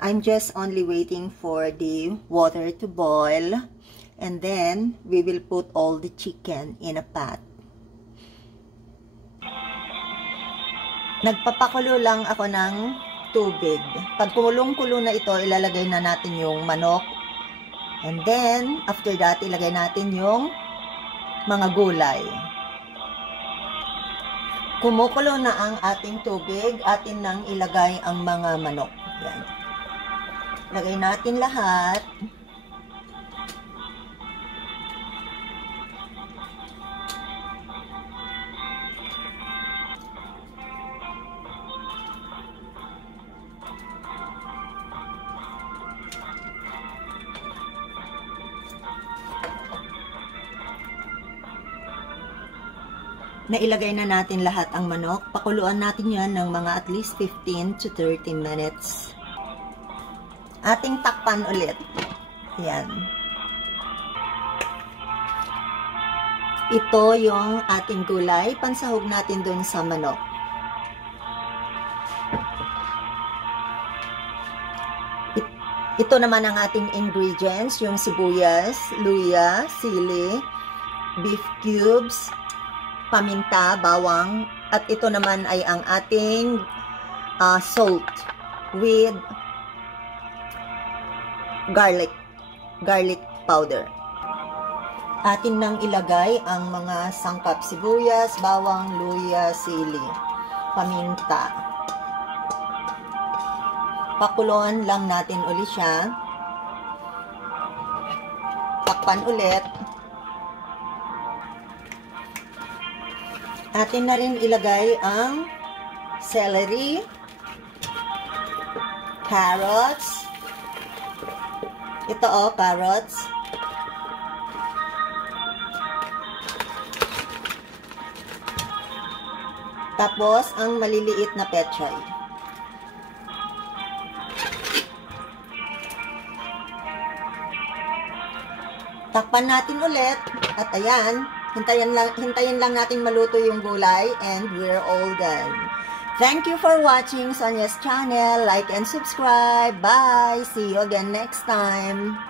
I'm just only waiting for the water to boil. And then, we will put all the chicken in a pot. Nagpapakulo lang ako ng tubig. Pag kulong-kulo na ito, ilalagay na natin yung manok. And then, after that, ilagay natin yung mga gulay. Kumukulo na ang ating tubig, atin nang ilagay ang mga manok. Yan. Lagay natin lahat. Nailagay na natin lahat ang manok. Pakuluan natin yan ng mga at least 15 to 30 minutes. Ating takpan ulit. Yan. Ito yung ating gulay. Pansahog natin dun sa manok. Ito naman ang ating ingredients. Yung sibuyas, luya, sili, beef cubes, paminta, bawang, at ito naman ay ang ating salt with garlic powder. Atin nang ilagay ang mga sangkap, sibuyas, bawang, luya, sili, paminta. Pakuloan lang natin ulit siya. Takpan ulit. Atin na rin ilagay ang celery, carrots, ito carrots, tapos ang maliliit na pechay. Takpan natin ulit at ayan. Hintayin lang natin maluto yung gulay and we're all done. Thank you for watching Sonia's channel. Like and subscribe. Bye! See you again next time.